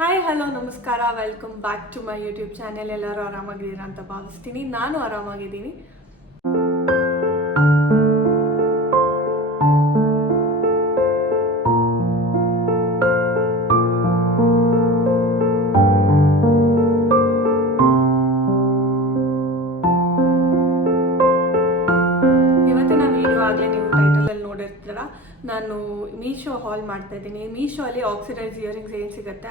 Hi hello ನಮಸ್ಕಾರ, welcome back to my YouTube channel. ಎಲ್ಲರೂ ಆರಾಮಾಗಿದ್ದೀರಾ ಅಂತ ಭಾವಿಸ್ತೀನಿ. ನಾನು ಆರಾಮಾಗಿದ್ದೀನಿ. ಇವತ್ತಿನ ವಿಡಿಯೋ ಆಗಲೇ ನೀವು ಟೈಟಲಲ್ಲಿ ನೋಡಿರ್ತೀರ, ನಾನು ಮೀಶೋ ಹಾಲ್ ಮಾಡ್ತಾ ಇದ್ದೀನಿ. ಮೀಶೋ ಅಲ್ಲಿ ಆಕ್ಸಿಡೈಸ್ ಇಯರಿಂಗ್ಸ್ ಏನು ಸಿಗುತ್ತೆ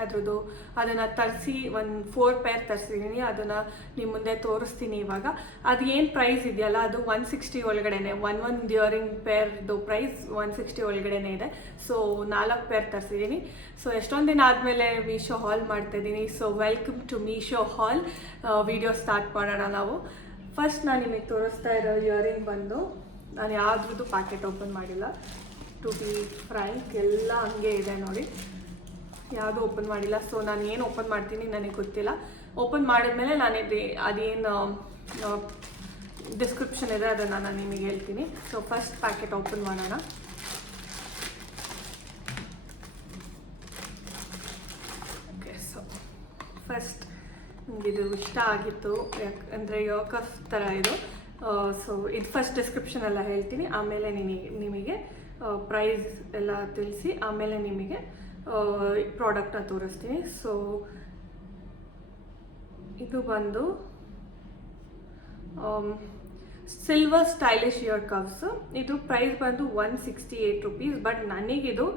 ಅದನ್ನು ತರಿಸಿ ಒಂದು 4 ಪೇರ್ ತರಿಸಿದ್ದೀನಿ. ಅದನ್ನು ನಿಮ್ಮ ಮುಂದೆ ತೋರಿಸ್ತೀನಿ. ಇವಾಗ ಅದು ಏನು ಪ್ರೈಸ್ ಇದೆಯಲ್ಲ ಅದು 160 ಒಳಗಡೆನೆ. ಒಂದು ಇಯರಿಂಗ್ ಪೇರ್ದು ಪ್ರೈಸ್ 160 ಒಳಗಡೆನೆ ಇದೆ. So 4 peer ತರಿಸಿದ್ದೀನಿ. ಸೊ ಎಷ್ಟೊಂದು ದಿನ ಆದಮೇಲೆ ಮೀಶೋ ಹಾಲ್ ಮಾಡ್ತಾ ಇದ್ದೀನಿ. So welcome to Meesho haul. Video start ಮಾಡೋಣ ನಾವು. ಫಸ್ಟ್ ನಾನು ನಿಮಗೆ ತೋರಿಸ್ತಾ ಇರೋ ಇಯರಿಂಗ್ ಬಂದು, ನಾನು ಯಾವುದ್ರದ್ದು ಪ್ಯಾಕೆಟ್ ಓಪನ್ ಮಾಡಿಲ್ಲ. ಟು ಬಿ ಫ್ರ್ಯಾಂಕ್, ಎಲ್ಲ ಹಂಗೆ ಇದೆ ನೋಡಿ, ಯಾವುದೂ ಓಪನ್ ಮಾಡಿಲ್ಲ. ಸೊ ನಾನು ಏನು ಓಪನ್ ಮಾಡ್ತೀನಿ ನನಗೆ ಗೊತ್ತಿಲ್ಲ. ಓಪನ್ ಮಾಡಿದ್ಮೇಲೆ ಅದೇನು ಡಿಸ್ಕ್ರಿಪ್ಷನ್ ಇದೆ ಅದನ್ನು ನಾನು ನಿಮಗೆ ಹೇಳ್ತೀನಿ. ಸೊ ಫಸ್ಟ್ ಪ್ಯಾಕೆಟ್ ಓಪನ್ ಮಾಡೋಣ. ಓಕೆ, ಸೊ ಫಸ್ಟ್ ಇದು ಇಷ್ಟ ಆಗಿತ್ತು, ಯಾಕಂದರೆ ಯೋಕಫ್ ಥರ ಇದು. ಸೊ ಇದು ಫಸ್ಟ್ ಡಿಸ್ಕ್ರಿಪ್ಷನ್ ಎಲ್ಲ ಹೇಳ್ತೀನಿ, ಆಮೇಲೆ ನಿಮಗೆ ಪ್ರೈಸ್ ಎಲ್ಲ ತಿಳಿಸಿ ಆಮೇಲೆ ನಿಮಗೆ ಪ್ರಾಡಕ್ಟ್ನ ತೋರಿಸ್ತೀನಿ. ಸೊ ಇದು ಬಂದು ಸಿಲ್ವರ್ ಸ್ಟೈಲಿಶ್ ಇಯರ್ ಕಫ್ಸ್. ಇದು ಪ್ರೈಸ್ ಬಂದು 168 ರುಪೀಸ್. ಬಟ್ ನನಗಿದು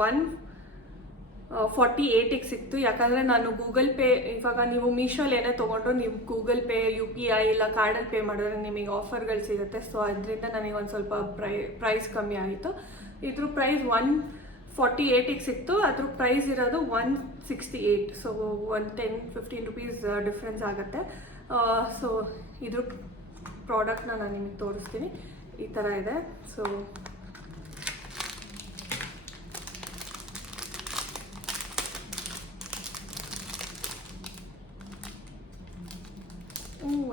148ಗೆ ಸಿಕ್ತು. ಯಾಕಂದರೆ ನಾನು ಗೂಗಲ್ ಪೇ, ಇವಾಗ ನೀವು ಮೀಶೋಲ್ಲಿ ಏನೇ ತೊಗೊಂಡ್ರು ನೀವು ಗೂಗಲ್ ಪೇ, UPI ಇಲ್ಲ ಕಾರ್ಡಲ್ಲಿ ಪೇ ಮಾಡಿದ್ರೆ ನಿಮಗೆ ಆಫರ್ಗಳು ಸಿಗುತ್ತೆ. ಸೊ ಅದರಿಂದ ನನಗೆ ಒಂದು ಸ್ವಲ್ಪ ಪ್ರೈಸ್ ಕಮ್ಮಿ ಆಯಿತು. ಇದ್ರ ಪ್ರೈಸ್ 148ಗೆ ಸಿಕ್ತು. ಅದ್ರ ಪ್ರೈಸ್ ಇರೋದು 168. ಸೊ ಒಂದು 10-15 ರುಪೀಸ್ ಡಿಫ್ರೆನ್ಸ್ ಆಗುತ್ತೆ. ಸೊ ಇದ್ರ ಪ್ರಾಡಕ್ಟ್ನ ನಾನು ನಿಮಗೆ ತೋರಿಸ್ತೀನಿ. ಈ ಥರ ಇದೆ. ಸೊ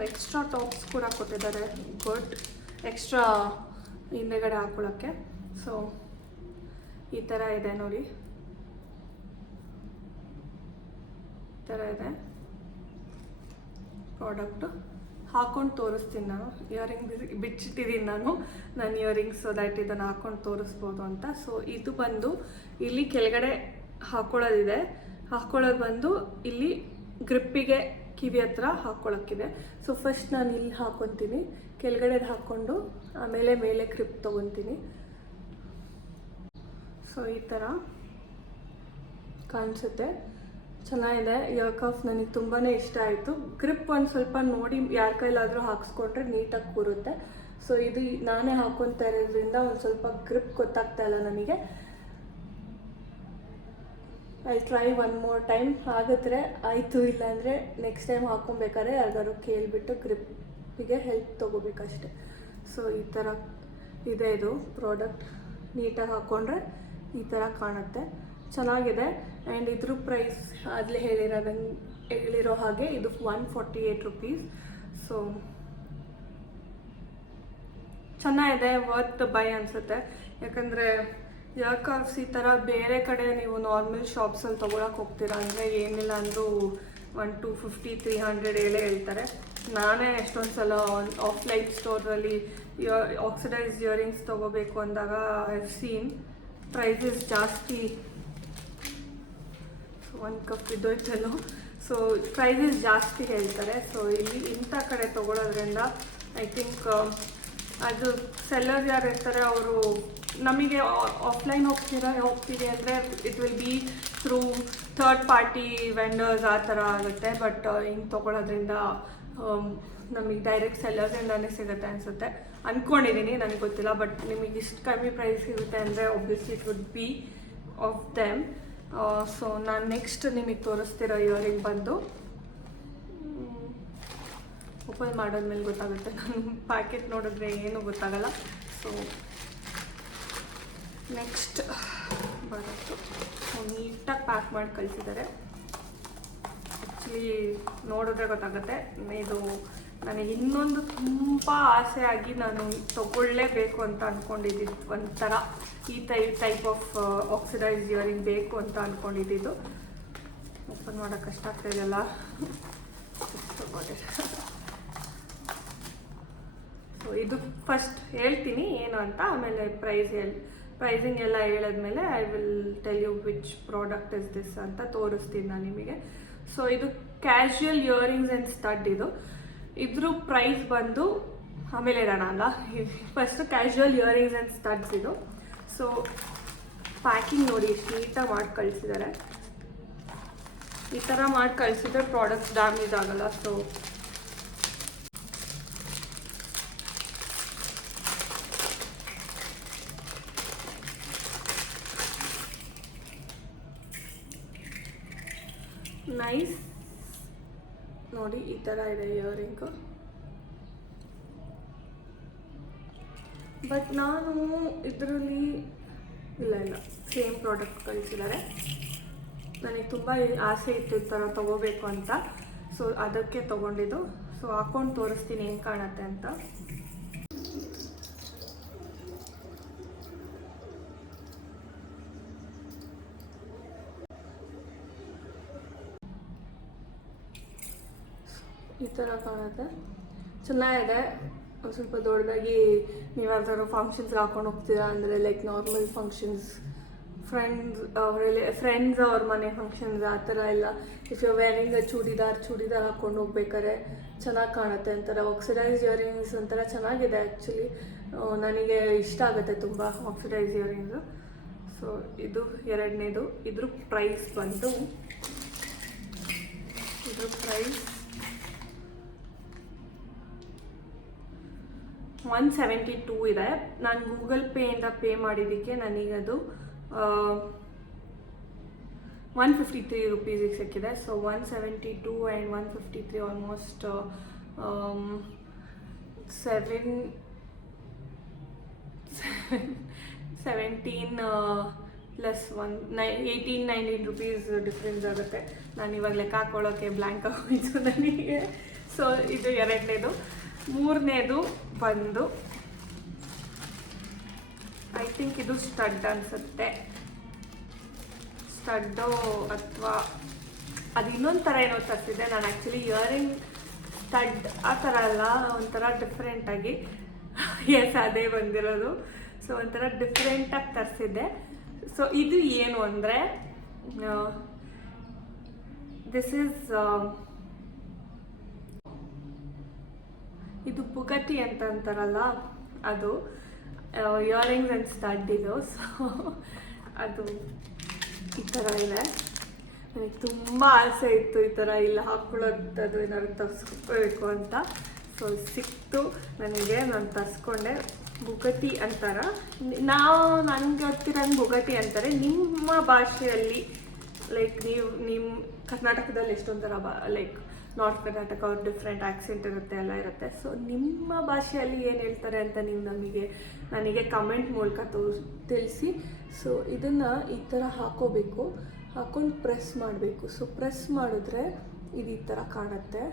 ಎಕ್ಸ್ಟ್ರಾ ಟಾಪ್ಸ್ ಕೂಡ ಕೊಟ್ಟಿದ್ದಾರೆ, ಗುಡ್. ಎಕ್ಸ್ಟ್ರಾ ಹಿಂದೆಗಡೆ ಹಾಕೊಳ್ಳೋಕ್ಕೆ. ಸೊ ಈ ಥರ ಇದೆ ನೋಡಿ, ಈ ಥರ ಇದೆ ಪ್ರಾಡಕ್ಟು. ಹಾಕ್ಕೊಂಡು ತೋರಿಸ್ತೀನಿ ನಾನು. ಇಯರಿಂಗ್ ಬಿಚ್ಚಿಟ್ಟಿದ್ದೀನಿ ನಾನು ಇಯರಿಂಗ್ಸ್, ಸೊ ದ್ಯಾಟ್ ಇದನ್ನು ಹಾಕ್ಕೊಂಡು ತೋರಿಸ್ಬೋದು ಅಂತ. ಸೊ ಇದು ಬಂದು ಇಲ್ಲಿ ಕೆಳಗಡೆ ಹಾಕ್ಕೊಳ್ಳೋದು ಬಂದು ಇಲ್ಲಿ ಗ್ರಿಪ್ಪಿಗೆ ಕಿವಿ ಹತ್ರ ಹಾಕ್ಕೊಳ್ಳೋಕ್ಕಿದೆ. ಸೊ ಫಸ್ಟ್ ನಾನು ಇಲ್ಲಿ ಹಾಕ್ಕೊತೀನಿ, ಕೆಳಗಡೆ ಹಾಕ್ಕೊಂಡು ಆಮೇಲೆ ಮೇಲೆ ಗ್ರಿಪ್ ತೊಗೊತೀನಿ. ಸೊ ಈ ಥರ ಕಾಣಿಸುತ್ತೆ, ಚೆನ್ನಾಗಿದೆ. ಇಯರ್ ಕಫ್ ನನಗೆ ತುಂಬಾ ಇಷ್ಟ ಆಯಿತು. ಗ್ರಿಪ್ ಒಂದು ಸ್ವಲ್ಪ ನೋಡಿ ಯಾರ ಕೈಲಾದರೂ ಹಾಕ್ಸ್ಕೊಂಡ್ರೆ ನೀಟಾಗಿ ಕೂರುತ್ತೆ. ಸೊ ಇದು ನಾನೇ ಹಾಕ್ಕೊತಾ ಇರೋದ್ರಿಂದ ಒಂದು ಸ್ವಲ್ಪ ಗ್ರಿಪ್ ಗೊತ್ತಾಗ್ತಾ ಇಲ್ಲ ನನಗೆ. I try one more time. ಆಗಿದ್ರೆ ಆಯಿತು, ಇಲ್ಲಾಂದರೆ ನೆಕ್ಸ್ಟ್ ಟೈಮ್ ಹಾಕ್ಕೊಬೇಕಾದ್ರೆ ಯಾರಿಗಾದ್ರು ಕೇಳಿಬಿಟ್ಟು ಗ್ರಿಪ್ಪಿಗೆ ಹೆಲ್ಪ್ ತೊಗೋಬೇಕಷ್ಟೆ. ಸೊ ಈ ಥರ ಇದೆ ಇದು ಪ್ರಾಡಕ್ಟ್. ನೀಟಾಗಿ ಹಾಕ್ಕೊಂಡ್ರೆ ಈ ಥರ ಕಾಣುತ್ತೆ, ಚೆನ್ನಾಗಿದೆ. ಆ್ಯಂಡ್ ಇದ್ರ ಪ್ರೈಸ್ ಆಗಲೇ ಹೇಳಿರೋ ಹಾಗೆ ಇದು 148 ರುಪೀಸ್. ಸೊ ಚೆನ್ನಾಗಿದೆ, ವರ್ತ್ ಬೈ ಅನಿಸುತ್ತೆ. ಯಾಕಂದರೆ ಯಾಕಫ್ಸ್ ಈ ಥರ ಬೇರೆ ಕಡೆ ನೀವು ನಾರ್ಮಲ್ ಶಾಪ್ಸಲ್ಲಿ ತೊಗೊಳಕ್ಕೆ ಹೋಗ್ತೀರಾ ಅಂದರೆ ಏನಿಲ್ಲ ಅಂದರೂ 250-300 ಹೇಳ್ತಾರೆ. ನಾನೇ ಎಷ್ಟೊಂದು ಸಲ ಆಫ್ಲೈನ್ ಸ್ಟೋರಲ್ಲಿ ಆಕ್ಸಿಡೈಸ್ ಇಯರಿಂಗ್ಸ್ ತೊಗೋಬೇಕು ಅಂದಾಗ ಐ ಹ್ಯಾವ್ ಸೀನ್ ಪ್ರೈಸಸ್ ಜಾಸ್ತಿ. ಸೊ ಒಂದು ಕಪ್ ಇದ್ದೋಯ್ತಲ್ಲೋ. ಸೊ ಪ್ರೈಸಸ್ ಜಾಸ್ತಿ ಹೇಳ್ತಾರೆ. ಸೊ ಇಲ್ಲಿ ಇಂಥ ಕಡೆ ತೊಗೊಳೋದ್ರಿಂದ ಐ ಥಿಂಕ್ ಅದು ಸೆಲ್ಲರ್ಸ್ ಯಾರು ಇರ್ತಾರೆ ಅವರು ನಮಗೆ ಆಫ್ಲೈನ್ ಹೋಗ್ತೀವಿ ಅಂದರೆ it will be through third party vendors ಆ ಥರ ಆಗುತ್ತೆ. ಬಟ್ ಹಿಂಗೆ ತೊಗೊಳೋದ್ರಿಂದ ನಮಗೆ ಡೈರೆಕ್ಟ್ ಸೆಲ್ಲರ್ಸಿಂದಾನೇ ಸಿಗುತ್ತೆ ಅನಿಸುತ್ತೆ, ಅಂದ್ಕೊಂಡಿದ್ದೀನಿ, ನನಗೆ ಗೊತ್ತಿಲ್ಲ. ಬಟ್ ನಿಮಗೆ ಇಷ್ಟು ಕಮ್ಮಿ ಪ್ರೈಸ್ ಸಿಗುತ್ತೆ ಅಂದರೆ obviously it would be of them. So ನಾನು ನೆಕ್ಸ್ಟ್ ನಿಮಗೆ ತೋರಿಸ್ತಿರೋ ಇಯರಿಂಗ್ ಬಂದು ಓಪನ್ ಮಾಡೋದ್ಮೇಲೆ ಗೊತ್ತಾಗುತ್ತೆ. ನಾನು ಪ್ಯಾಕೆಟ್ ನೋಡಿದ್ರೆ ಏನೂ ಗೊತ್ತಾಗಲ್ಲ. ಸೊ ನೆಕ್ಸ್ಟ್ ಬರುತ್ತೆ, ನೀಟಾಗಿ ಪ್ಯಾಕ್ ಮಾಡಿ ಕಳಿಸಿದ್ದಾರೆ. ಆ್ಯಕ್ಚುಲಿ ನೋಡಿದ್ರೆ ಗೊತ್ತಾಗುತ್ತೆ. ಇದು ನನಗೆ ಇನ್ನೊಂದು ತುಂಬ ಆಸೆಯಾಗಿ ನಾನು ತೊಗೊಳ್ಳೇಬೇಕು ಅಂತ ಅಂದ್ಕೊಂಡಿದ್ದು ಒಂಥರ ಈ ಟೈಪ್ ಆಫ್ ಆಕ್ಸಿಡೈಸ್ ಇಯರಿಂಗ್ ಬೇಕು ಅಂತ ಅಂದ್ಕೊಂಡಿದ್ದು. ಓಪನ್ ಮಾಡೋಕ್ಕೆ ಕಷ್ಟ ಆಗ್ತಾಯಿದೆಯಲ್ಲ. ಸೊ ಇದು ಫಸ್ಟ್ ಹೇಳ್ತೀನಿ ಏನು ಅಂತ, ಆಮೇಲೆ ಪ್ರೈಸಿಂಗ್ ಎಲ್ಲ ಹೇಳಿದ್ಮೇಲೆ I will tell you which product is this ಅಂತ ತೋರಿಸ್ತೀನಿ ನಾನು ನಿಮಗೆ. ಸೊ ಇದು ಕ್ಯಾಶುಯಲ್ ಇಯರಿಂಗ್ಸ್ ಆ್ಯಂಡ್ ಸ್ಟಡ್. ಇದ್ರ ಪ್ರೈಸ್ ಬಂದು ಆಮೇಲೆ ಇಡೋಣ ಅಲ್ಲ, first casual earrings and studs ಇದು. ಸೊ ಪ್ಯಾಕಿಂಗ್ ನೋಡಿ ಎಷ್ಟು ನೀಟಾಗಿ ಮಾಡಿ ಕಳಿಸಿದ್ದಾರೆ. ಈ ಥರ ಮಾಡಿ ಕಳಿಸಿದ್ರೆ ಪ್ರಾಡಕ್ಟ್ಸ್ ಡ್ಯಾಮೇಜ್ ಆಗಲ್ಲ. ಸೊ ನೈಸ್ ನೋಡಿ, ಈ ಥರ ಇದೆ ಇಯರಿಂಗು. ಬಟ್ ನಾನು ಇದರಲ್ಲಿ ಇಲ್ಲ ಸೇಮ್ ಪ್ರಾಡಕ್ಟ್ ಕಳಿಸಿದ್ದಾರೆ. ನನಗೆ ತುಂಬ ಆಸೆ ಇತ್ತು ಈ ಥರ ತೊಗೋಬೇಕು ಅಂತ, ಸೊ ಅದಕ್ಕೆ ತೊಗೊಂಡಿದ್ದು. ಸೊ ಹಾಕೊಂಡು ತೋರಿಸ್ತೀನಿ ಹೆಂಗೆ ಕಾಣುತ್ತೆ ಅಂತ. ಈ ಥರ ಕಾಣುತ್ತೆ, ಚೆನ್ನಾಗಿದೆ. ಸ್ವಲ್ಪ ದೊಡ್ಡದಾಗಿ ನೀವು ಯಾವ್ದಾದ್ರು ಫಂಕ್ಷನ್ಸ್ಗೆ ಹಾಕೊಂಡು ಹೋಗ್ತೀರಾ ಅಂದರೆ ಲೈಕ್ ನಾರ್ಮಲ್ ಫಂಕ್ಷನ್ಸ್, ಫ್ರೆಂಡ್ಸ್ ಅವ್ರ ಮನೆ ಫಂಕ್ಷನ್ಸ್ ಆ ಥರ ಎಲ್ಲ, ಇಫ್ ಯು ವೇರಿಂಗ್ ಚೂಡಿದಾರ್ ಹಾಕ್ಕೊಂಡು ಹೋಗ್ಬೇಕಾದ್ರೆ ಚೆನ್ನಾಗಿ ಕಾಣುತ್ತೆ. ಒಂಥರ ಆಕ್ಸಿಡೈಸ್ ಇಯರಿಂಗ್ಸ್ ಒಂಥರ ಚೆನ್ನಾಗಿದೆ ಆ್ಯಕ್ಚುಲಿ. ನನಗೆ ಇಷ್ಟ ಆಗುತ್ತೆ ತುಂಬ ಆಕ್ಸಿಡೈಸ್ ಇಯರಿಂಗ್ಸು. ಸೊ ಇದು ಎರಡನೇದು. ಇದ್ರ ಪ್ರೈಸ್ ಬಂದು $172 ಇದೆ. ನಾನು ಗೂಗಲ್ ಪೇಯಿಂದ ಪೇ ಮಾಡಿದ್ದಕ್ಕೆ ನನಗದು $153 ಸಿಕ್ಕಿದೆ. So 172 and 153 almost 17 plus 18-19 rupees difference ಆಗುತ್ತೆ. ನಾನು ಇವಾಗ ಲೆಕ್ಕ ಹಾಕೊಳ್ಳೋಕ್ಕೆ ಬ್ಲ್ಯಾಂಕ್ ಆಗೋಯ್ತು ನನಗೆ. ಸೊ ಇದು ಎರಡನೇದು. ಮೂರನೇದು ಬಂದು ಐ ಥಿಂಕ್ ಇದು ಸ್ಟಡ್ ಅನಿಸುತ್ತೆ. ಸ್ಟಡ್ಡು ಅಥವಾ ಅದು ಇನ್ನೊಂದು ಥರ ಏನೋ ತರಿಸಿದೆ ನಾನು. ಆ್ಯಕ್ಚುಲಿ ಇಯರಿಂಗ್ ಸ್ಟಡ್ ಆ ಥರ ಅಲ್ಲ, ಒಂಥರ ಡಿಫ್ರೆಂಟಾಗಿ ಎಸ್ ಅದೇ ಬಂದಿರೋದು. ಸೊ ಒಂಥರ ಡಿಫ್ರೆಂಟಾಗಿ ತರಿಸಿದ್ದೆ. ಸೊ ಇದು ಏನು ಅಂದರೆ ದಿಸ್ ಈಸ್ ಇದು ಬುಗಟಿ ಅಂತ ಅಂತಾರಲ್ಲ ಅದು ಇಯರಿಂಗ್ಸ್ ಆ್ಯಂಡ್ ಸ್ಟಡ್ ಇದು. ಸೊ ಅದು ಈ ಥರ ಇದೆ. ನನಗೆ ತುಂಬ ಆಸೆ ಇತ್ತು ಈ ಥರ ಇಲ್ಲ ಹಾಕ್ಕೊಳ್ಳೋದು ಏನಾದ್ರು ತರಿಸ್ಕೋಬೇಕು ಅಂತ. ಸೊ ಸಿಕ್ತು ನನಗೆ, ನಾನು ತರಿಸ್ಕೊಂಡೆ. ಬುಗಟಿ ಅಂತಾರ, ನನಗೆ ಗೊತ್ತಿರೋಂಗೆ ಬುಗಟಿ ಅಂತಾರೆ. ನಿಮ್ಮ ಭಾಷೆಯಲ್ಲಿ ಲೈಕ್ ನಿಮ್ಮ ಕರ್ನಾಟಕದಲ್ಲಿ ಎಷ್ಟೊಂಥರ ಲೈಕ್ ನಾರ್ತ್ ಕರ್ನಾಟಕ ಅವ್ರ ಡಿಫ್ರೆಂಟ್ ಆ್ಯಕ್ಸೆಂಟ್ ಇರುತ್ತೆ, ಎಲ್ಲ ಇರುತ್ತೆ. ಸೊ ನಿಮ್ಮ ಭಾಷೆಯಲ್ಲಿ ಏನು ಹೇಳ್ತಾರೆ ಅಂತ ನೀವು ನನಗೆ ಕಮೆಂಟ್ ಮೂಲಕ ತಿಳಿಸಿ. ಸೊ ಇದನ್ನು ಈ ಥರ ಹಾಕೋಬೇಕು, ಹಾಕ್ಕೊಂಡು ಪ್ರೆಸ್ ಮಾಡಬೇಕು. ಸೊ ಪ್ರೆಸ್ ಮಾಡಿದ್ರೆ ಇದು ಈ ಥರ ಕಾಣುತ್ತೆ.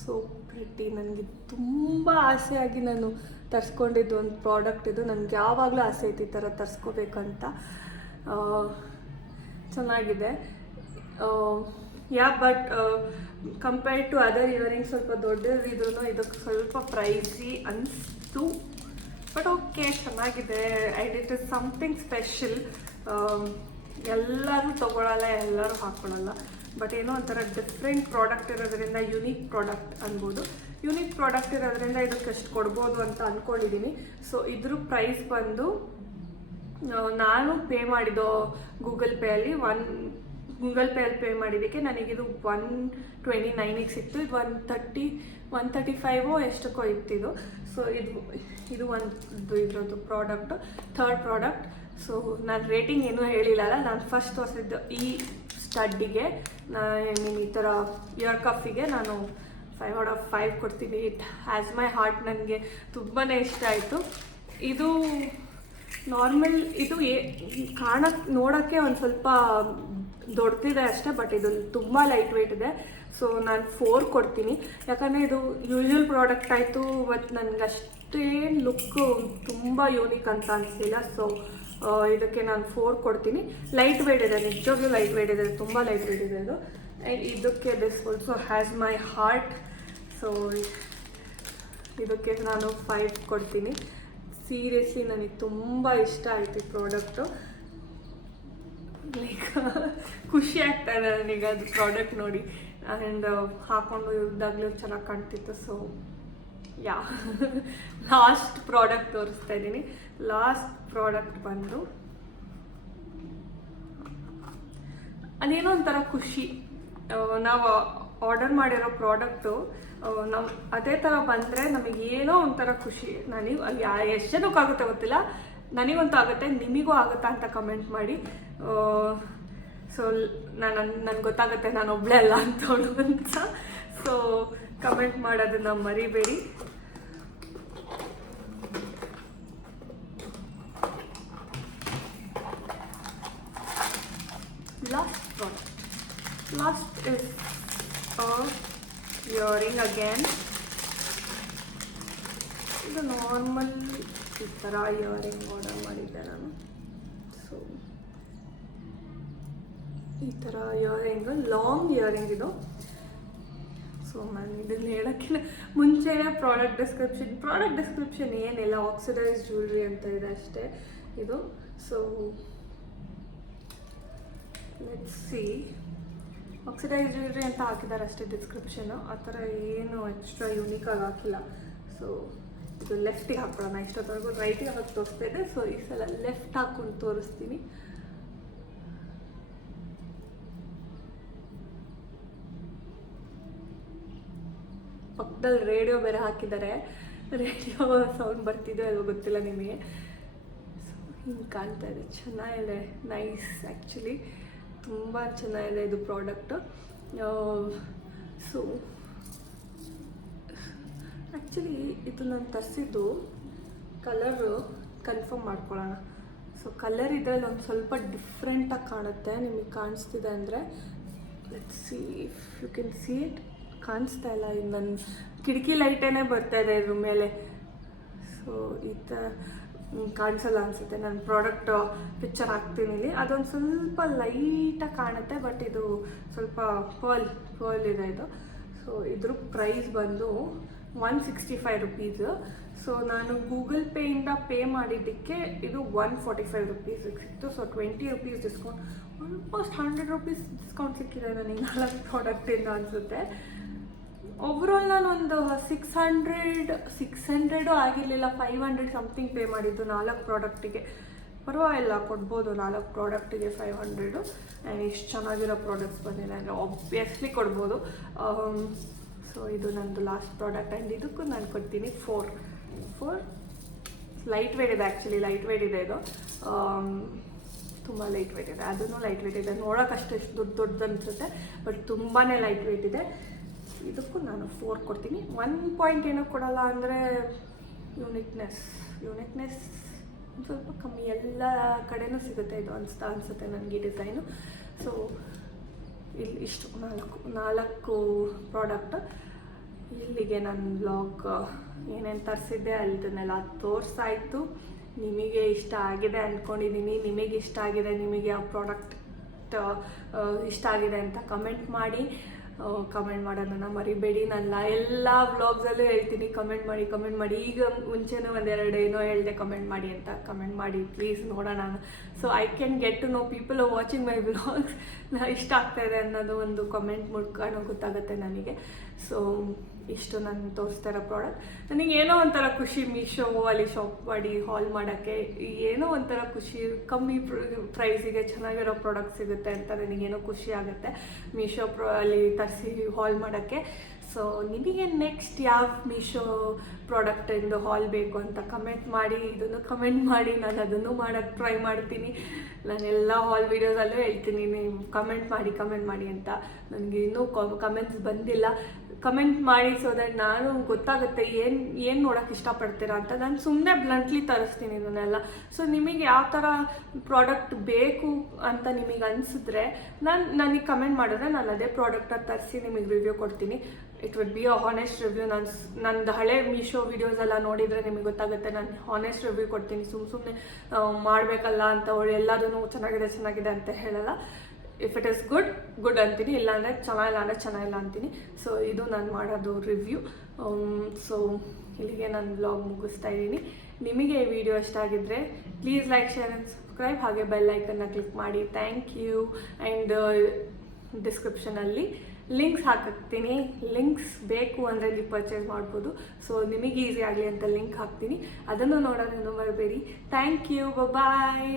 So pretty. ನನಗೆ ತುಂಬ ಆಸೆಯಾಗಿ ನಾನು ತರಿಸ್ಕೊಂಡಿದ್ದು ಒಂದು ಪ್ರಾಡಕ್ಟ್ ಇದು. ನನಗೆ ಯಾವಾಗಲೂ ಆಸೆ ಇತ್ತು ಈ ಥರ ತರಿಸ್ಕೋಬೇಕಂತ. ಚೆನ್ನಾಗಿದೆ. But compare to other earring ಸ್ವಲ್ಪ ದೊಡ್ಡದಿದ್ರೂ ಇದಕ್ಕೆ ಸ್ವಲ್ಪ ಪ್ರೈಸಿ ಅನಿಸ್ತು. ಬಟ್ ಓಕೆ, ಚೆನ್ನಾಗಿದೆ. And it is something special. ಎಲ್ಲರೂ ತೊಗೊಳಲ್ಲ, ಎಲ್ಲರೂ ಹಾಕ್ಕೊಳ್ಳಲ್ಲ. ಬಟ್ ಏನೋ ಒಂಥರ ಡಿಫ್ರೆಂಟ್ ಪ್ರಾಡಕ್ಟ್ ಇರೋದ್ರಿಂದ ಯುನೀಕ್ ಪ್ರಾಡಕ್ಟ್ ಅನ್ಬೋದು. ಯೂನಿಕ್ ಪ್ರಾಡಕ್ಟ್ ಇರೋದ್ರಿಂದ ಇದಕ್ಕೆ ಎಷ್ಟು ಕೊಡ್ಬೋದು ಅಂತ ಅಂದ್ಕೊಂಡಿದ್ದೀನಿ. ಸೊ ಇದ್ರ ಪ್ರೈಸ್ ಬಂದು ನಾನು ಪೇ ಮಾಡಿದ್ದು ಗೂಗಲ್ ಪೇಯಲ್ಲಿ ಪೇ ಮಾಡಿದ್ದಕ್ಕೆ ನನಗಿದು 129 ಸಿಕ್ತು. ಇದು 135 ಎಷ್ಟಕ್ಕೋ ಇತ್ತಿದು. ಸೊ ಇದು ಒಂದು ಇದ್ರದ್ದು ಪ್ರಾಡಕ್ಟು, ಥರ್ಡ್ ಪ್ರಾಡಕ್ಟ್. ಸೊ ನಾನು ರೇಟಿಂಗ್ ಏನೂ ಹೇಳಿಲ್ಲಲ್ಲ. ನಾನು ಫಸ್ಟ್ ಹೊಸದ್ದು ಈ ಸ್ಟಡ್ಡಿಗೆ, ನಾನು ಈ ಥರ ಇಯರ್ ಕಫಿಗೆ ನಾನು 5/5 ಕೊಡ್ತೀನಿ. It has my heart. ನನಗೆ ತುಂಬಾ ಇಷ್ಟ ಆಯಿತು. ಇದು ನಾರ್ಮಲ್, ಇದು ನೋಡೋಕ್ಕೆ ಒಂದು ಸ್ವಲ್ಪ ದೊಡ್ಡದಿದೆ ಅಷ್ಟೇ, ಬಟ್ ಇದು ತುಂಬ ಲೈಟ್ ವೆಯ್ಟ್ ಇದೆ. ಸೊ ನಾನು 4 ಕೊಡ್ತೀನಿ. ಯಾಕಂದರೆ ಇದು ಯೂಶ್ವಲ್ ಪ್ರಾಡಕ್ಟ್ ಆಯಿತು, ಮತ್ತು ನನಗೆ ಅಷ್ಟೇನು ಲುಕ್ಕು ತುಂಬ ಯೂನಿಕ್ ಅಂತ ಅನಿಸ್ಲಿಲ್ಲ. ಸೊ ಇದಕ್ಕೆ ನಾನು 4 ಕೊಡ್ತೀನಿ. ಲೈಟ್ ವೇಟ್ ಇದೆ, ನಿಜವಾಗ್ಲೂ ಲೈಟ್ ವೇಟ್ ಇದೆ, ತುಂಬ ಲೈಟ್ ವೇಟ್ ಇದೆ ಇದು. ಆ್ಯಂಡ್ ಇದಕ್ಕೆ this also has my heart, so ಇದಕ್ಕೆ ನಾನು 5 ಕೊಡ್ತೀನಿ. ಸೀರಿಯಸ್ಲಿ ನನಗೆ ತುಂಬ ಇಷ್ಟ ಆಯಿತು ಈ ಪ್ರಾಡಕ್ಟು. ಲೈಕ್ ಖುಷಿ ಆಗ್ತಾಯಿದೆ ನನಗೆ ಅದು ಪ್ರಾಡಕ್ಟ್ ನೋಡಿ. ಆ್ಯಂಡ್ ಹಾಕೊಂಡು ಇದ್ದಾಗಲೂ ಚೆನ್ನಾಗಿ ಕಾಣ್ತಿತ್ತು. ಸೊ ಯಾ ಲಾಸ್ಟ್ ಪ್ರಾಡಕ್ಟ್ ತೋರಿಸ್ತಾ ಇದ್ದೀನಿ. ಲಾಸ್ಟ್ ಪ್ರಾಡಕ್ಟ್ ಬಂದು ಅದೇನೋ ಒಂಥರ ಖುಷಿ. ನಾವು ಆರ್ಡರ್ ಮಾಡಿರೋ ಪ್ರಾಡಕ್ಟು ನಾವು ಅದೇ ಥರ ಬಂದರೆ ನಮಗೇನೋ ಒಂಥರ ಖುಷಿ. ನನಗೆ ಎಷ್ಟು ಜನಕ್ಕಾಗುತ್ತೆ ಗೊತ್ತಿಲ್ಲ, ನನಗಂತೂ ಆಗುತ್ತೆ, ನಿಮಗೂ ಆಗುತ್ತಾ ಅಂತ ಕಮೆಂಟ್ ಮಾಡಿ. ಸೊ ನನಗೆ ಗೊತ್ತಾಗುತ್ತೆ ನಾನು ಒಬ್ಬಳೇ ಅಲ್ಲ ಅಂತವಳು ಅಂತ. ಸೊ ಕಮೆಂಟ್ ಮಾಡೋದನ್ನ ಮರಿಬೇಡಿ. Last product. Last is a earring again. ಇದು ನಾರ್ಮಲ್ ಈ ಥರ ಇಯರಿಂಗ್ ಆರ್ಡರ್ ಮಾಡಿದ್ದೆ ನಾನು. ಸೊ ಈ ಥರ ಇಯರಿಂಗ್, ಲಾಂಗ್ ಇಯರಿಂಗ್ ಇದು. ಸೊ ನಾನು ಇದನ್ನು ಹೇಳೋಕ್ಕಿಂತ ಮುಂಚೆನೇ ಪ್ರಾಡಕ್ಟ್ ಡಿಸ್ಕ್ರಿಪ್ಷನ್ ಏನಿಲ್ಲ, ಆಕ್ಸಿಡೈಸ್ ಜ್ಯುವೆಲ್ರಿ ಅಂತ ಇದೆ ಅಷ್ಟೇ ಇದು. So let's see, oxidise jewellery ಅಂತ ಹಾಕಿದ್ದಾರೆ ಅಷ್ಟೇ ಡಿಸ್ಕ್ರಿಪ್ಷನು. ಆ ಥರ ಏನು ಎಕ್ಸ್ಟ್ರಾ ಯೂನಿಕಾಗಿ ಹಾಕಿಲ್ಲ. ಸೊ ಇದು ಲೆಫ್ಟಿಗೆ ಹಾಕೊಳ್ಳೋಣ. ಇಷ್ಟೊತ್ತವರೆಗೂ ರೈಟಿಗೆ ಹಾಕಿ ತೋರಿಸ್ತಾ ಇದೆ. ಸೊ ಈ ಸಲ ಲೆಫ್ಟ್ ಹಾಕ್ಕೊಂಡು ತೋರಿಸ್ತೀನಿ. ಪಕ್ಕದಲ್ಲಿ ರೇಡಿಯೋ ಬೇರೆ ಹಾಕಿದ್ದಾರೆ, ರೇಡಿಯೋ ಸೌಂಡ್ ಬರ್ತಿದೆಯೋ ಅಲ್ವೋ ಗೊತ್ತಿಲ್ಲ ನಿಮಗೆ. ಸೊ ಹಿಂಗೆ ಕಾಣ್ತಾ ಇದೆ, ಚೆನ್ನಾಗಿದೆ, ನೈಸ್. ಆ್ಯಕ್ಚುಲಿ ತುಂಬ ಚೆನ್ನಾಗಿದೆ ಇದು ಪ್ರಾಡಕ್ಟು. ಸೊ ಆ್ಯಕ್ಚುಲಿ ಇದು ನಾನು ತರಿಸಿದ್ದು ಕಲರು ಕನ್ಫರ್ಮ್ ಮಾಡ್ಕೊಳ್ಳೋಣ. ಸೊ ಕಲರ್ ಇದರಲ್ಲಿ ಒಂದು ಸ್ವಲ್ಪ ಡಿಫ್ರೆಂಟಾಗಿ ಕಾಣುತ್ತೆ. ನಿಮಗೆ ಕಾಣಿಸ್ತಿದೆ ಅಂದರೆ let's see if you can see it. ಕಾಣಿಸ್ತಾ ಇಲ್ಲ, ಈಗ ನನ್ನ ಕಿಟಕಿ ಲೈಟೇನೇ ಬರ್ತಾ ಇದೆ ಇದ್ರ ಮೇಲೆ. ಸೊ ಈ ಥರ ಕಾಣಿಸಲ್ಲ ಅನಿಸುತ್ತೆ. ನಾನು ಪ್ರಾಡಕ್ಟ್ ಪಿಕ್ಚರ್ ಹಾಕ್ತೀನಿ ಇಲ್ಲಿ. ಅದೊಂದು ಸ್ವಲ್ಪ ಲೈಟಾಗಿ ಕಾಣುತ್ತೆ, ಬಟ್ ಇದು ಸ್ವಲ್ಪ ಪರ್ಲ್ ಇದೆ ಇದು. ಸೊ ಇದ್ರ ಪ್ರೈಸ್ ಬಂದು 165 ರುಪೀಸು. ಸೊ ನಾನು ಗೂಗಲ್ ಪೇಯಿಂದ ಪೇ ಮಾಡಿದ್ದಕ್ಕೆ ಇದು 145 ರುಪೀಸಿಗೆ ಸಿಕ್ತು. So 20 rupees discount, almost 100 rupees discount ಸಿಕ್ಕಿದೆ ನನಗೆ 4 ಪ್ರಾಡಕ್ಟಿಂದ ಅನಿಸುತ್ತೆ. ಓವರಾಲ್ ನಾನು ಒಂದು 600 ಆಗಿರಲಿಲ್ಲ, 500 ಸಮಥಿಂಗ್ ಪೇ ಮಾಡಿದ್ದು 4 ಪ್ರಾಡಕ್ಟಿಗೆ. ಪರವಾಗಿಲ್ಲ, ಕೊಡ್ಬೋದು 4 ಪ್ರಾಡಕ್ಟಿಗೆ 500. ಆ್ಯಂಡ್ ಇಷ್ಟು ಚೆನ್ನಾಗಿರೋ ಪ್ರಾಡಕ್ಟ್ಸ್ ಬಂದಿದೆ ಅಂದರೆ ಆಬ್ವಿಯಸ್ಲಿ ಕೊಡ್ಬೋದು. ಸೊ ಇದು ನಂದು ಲಾಸ್ಟ್ ಪ್ರಾಡಕ್ಟ್. ಆ್ಯಂಡ್ ಇದಕ್ಕೂ ನಾನು ಕೊಡ್ತೀನಿ 4. ಲೈಟ್ ವೇಟ್ ಇದೆ, ಆ್ಯಕ್ಚುಲಿ ಲೈಟ್ ವೇಟ್ ಇದೆ ಇದು. ತುಂಬ ಲೈಟ್ ವೇಟ್ ಇದೆ, ಅದೂ ಲೈಟ್ ವೇಟ್ ಇದೆ. ನೋಡೋಕ್ಕಷ್ಟು ಎಷ್ಟು ದೊಡ್ಡದು ಅನಿಸುತ್ತೆ, ಬಟ್ ತುಂಬಾ ಲೈಟ್ ವೇಟ್ ಇದೆ. ಇದಕ್ಕೂ ನಾನು 4 ಕೊಡ್ತೀನಿ. 1 ಪಾಯಿಂಟ್ ಏನೋ ಕೊಡಲ್ಲ ಅಂದರೆ ಯೂನಿಕ್ನೆಸ್ ಸ್ವಲ್ಪ ಕಮ್ಮಿ. ಎಲ್ಲ ಕಡೆನೂ ಸಿಗುತ್ತೆ ಇದು ಅನಿಸುತ್ತೆ ನನಗೆ ಡಿಸೈನು. ಸೊ ಇಲ್ಲಿ ಇಷ್ಟು 4 ಪ್ರಾಡಕ್ಟ್. ಇಲ್ಲಿಗೆ ನನ್ನ ಬ್ಲಾಗ್ ಏನೇನು ತರಿಸಿದ್ದೆ ಅದನ್ನೆಲ್ಲ ತೋರಿಸಾಯಿತು. ನಿಮಗೆ ಇಷ್ಟ ಆಗಿದೆ ಅಂದ್ಕೊಂಡಿದ್ದೀನಿ. ನಿಮಗೆ ಇಷ್ಟ ಆಗಿದೆ, ನಿಮಗೆ ಯಾವ ಪ್ರಾಡಕ್ಟ್ ಇಷ್ಟ ಆಗಿದೆ ಅಂತ ಕಮೆಂಟ್ ಮಾಡಿ. ಕಮೆಂಟ್ ಮಾಡೋದನ್ನು ಮರಿಬೇಡಿ. ನಾನು ಎಲ್ಲ ವ್ಲಾಗ್ಸಲ್ಲೂ ಹೇಳ್ತೀನಿ ಕಮೆಂಟ್ ಮಾಡಿ. ಈಗ ಮುಂಚೆನೂ ಒಂದೆರಡು ಏನೋ ಹೇಳಿದೆ ಕಮೆಂಟ್ ಮಾಡಿ ಅಂತ. ಕಮೆಂಟ್ ಮಾಡಿ ಪ್ಲೀಸ್, ನೋಡೋಣ. So I can get to know people are watching my vlogs. ಇಷ್ಟ ಆಗ್ತಾಯಿದೆ ಅನ್ನೋದು ಒಂದು ಕಮೆಂಟ್ ಮುಡ್ಕೊಂಡು ಗೊತ್ತಾಗುತ್ತೆ ನನಗೆ. ಸೊ ಇಷ್ಟು ನಾನು ತೋರಿಸ್ತಾ ಇರೋ ಪ್ರಾಡಕ್ಟ್. ನನಗೆ ಏನೋ ಒಂಥರ ಖುಷಿ ಮೀಶೋ ಅಲ್ಲಿ ಶಾಪ್ ಮಾಡಿ ಹಾಲ್ ಮಾಡೋಕ್ಕೆ. ಏನೋ ಒಂಥರ ಖುಷಿ, ಕಮ್ಮಿ ಪ್ರೈಸಿಗೆ ಚೆನ್ನಾಗಿರೋ ಪ್ರಾಡಕ್ಟ್ ಸಿಗುತ್ತೆ ಅಂತ ನನಗೇನೋ ಖುಷಿ ಆಗುತ್ತೆ ಮೀಶೋ ಅಲ್ಲಿ ತರಿಸಿ ಹಾಲ್ ಮಾಡೋಕ್ಕೆ. ಸೊ ನಿಮಗೆ ನೆಕ್ಸ್ಟ್ ಯಾವ ಮೀಶೋ ಪ್ರಾಡಕ್ಟಿಂದು ಹಾಲ್ ಬೇಕು ಅಂತ ಕಮೆಂಟ್ ಮಾಡಿ. ಇದನ್ನು ಕಮೆಂಟ್ ಮಾಡಿ, ನಾನು ಅದನ್ನು ಮಾಡೋಕ್ಕೆ ಟ್ರೈ ಮಾಡ್ತೀನಿ. ನಾನೆಲ್ಲ ಹಾಲ್ ವೀಡಿಯೋಸಲ್ಲೂ ಹೇಳ್ತೀನಿ ನೀವು ಕಮೆಂಟ್ ಮಾಡಿ ಅಂತ. ನನಗೆ ಇನ್ನೂ ಕಮೆಂಟ್ಸ್ ಬಂದಿಲ್ಲ. ಕಮೆಂಟ್ ಮಾಡಿ, ಸೊ ದಟ್ ನಾನು ಗೊತ್ತಾಗುತ್ತೆ ಏನು ನೋಡೋಕ್ಕೆ ಇಷ್ಟಪಡ್ತೀರಾ ಅಂತ. ನಾನು ಸುಮ್ಮನೆ ಬ್ಲಂಟ್ಲಿ ತರಿಸ್ತೀನಿ ಇದನ್ನೆಲ್ಲ. ಸೊ ನಿಮಗೆ ಯಾವ ಥರ ಪ್ರಾಡಕ್ಟ್ ಬೇಕು ಅಂತ ನಿಮಗೆ ಅನಿಸಿದ್ರೆ ನನಗೆ ಕಮೆಂಟ್ ಮಾಡಿದ್ರೆ ನಾನು ಅದೇ ಪ್ರಾಡಕ್ಟನ್ನು ತರಿಸಿ ನಿಮಗೆ ರಿವ್ಯೂ ಕೊಡ್ತೀನಿ. It would be a honest review. ನಂದು ಹಳೆ ಮೀಶೋ ವೀಡಿಯೋಸ್ ಎಲ್ಲ ನೋಡಿದರೆ ನಿಮಗೆ ಗೊತ್ತಾಗುತ್ತೆ. ನಾನು ಹಾನೆಸ್ಟ್ ರಿವ್ಯೂ ಕೊಡ್ತೀನಿ, ಸುಮ್ಮನೆ ಮಾಡಬೇಕಲ್ಲ ಅಂತ ಎಲ್ಲದೂ ಚೆನ್ನಾಗಿದೆ ಅಂತ ಹೇಳಲ್ಲ. ಇಫ್ ಇಟ್ ಇಸ್ ಗುಡ್ ಅಂತೀನಿ, ಇಲ್ಲಾಂದರೆ ಚೆನ್ನಾಗಿಲ್ಲ ಅಂತೀನಿ. ಸೊ ಇದು ನಾನು ಮಾಡೋದು ರಿವ್ಯೂ. ಸೊ ಇಲ್ಲಿಗೆ ನಾನು ವ್ಲಾಗ್ ಮುಗಿಸ್ತಾ ಇದ್ದೀನಿ. ನಿಮಗೆ ಈ ವಿಡಿಯೋ ಇಷ್ಟ ಆಗಿದ್ದರೆ please like, share and subscribe, ಹಾಗೆ ಬೆಲ್ ಐಕನ್ನ ಕ್ಲಿಕ್ ಮಾಡಿ. Thank you. ಆ್ಯಂಡ್ ಡಿಸ್ಕ್ರಿಪ್ಷನಲ್ಲಿ ಲಿಂಕ್ಸ್ ಹಾಕ್ತೀನಿ. ಲಿಂಕ್ಸ್ ಬೇಕು ಅಂದರೆ ನೀವು ಪರ್ಚೇಸ್ ಮಾಡ್ಬೋದು. ಸೊ ನಿಮಗೆ ಈಸಿ ಆಗಲಿ ಅಂತ ಲಿಂಕ್ ಹಾಕ್ತೀನಿ, ಅದನ್ನು ನೋಡೋದನ್ನು ಮರಿಬೇಡಿ. Thank you, bye.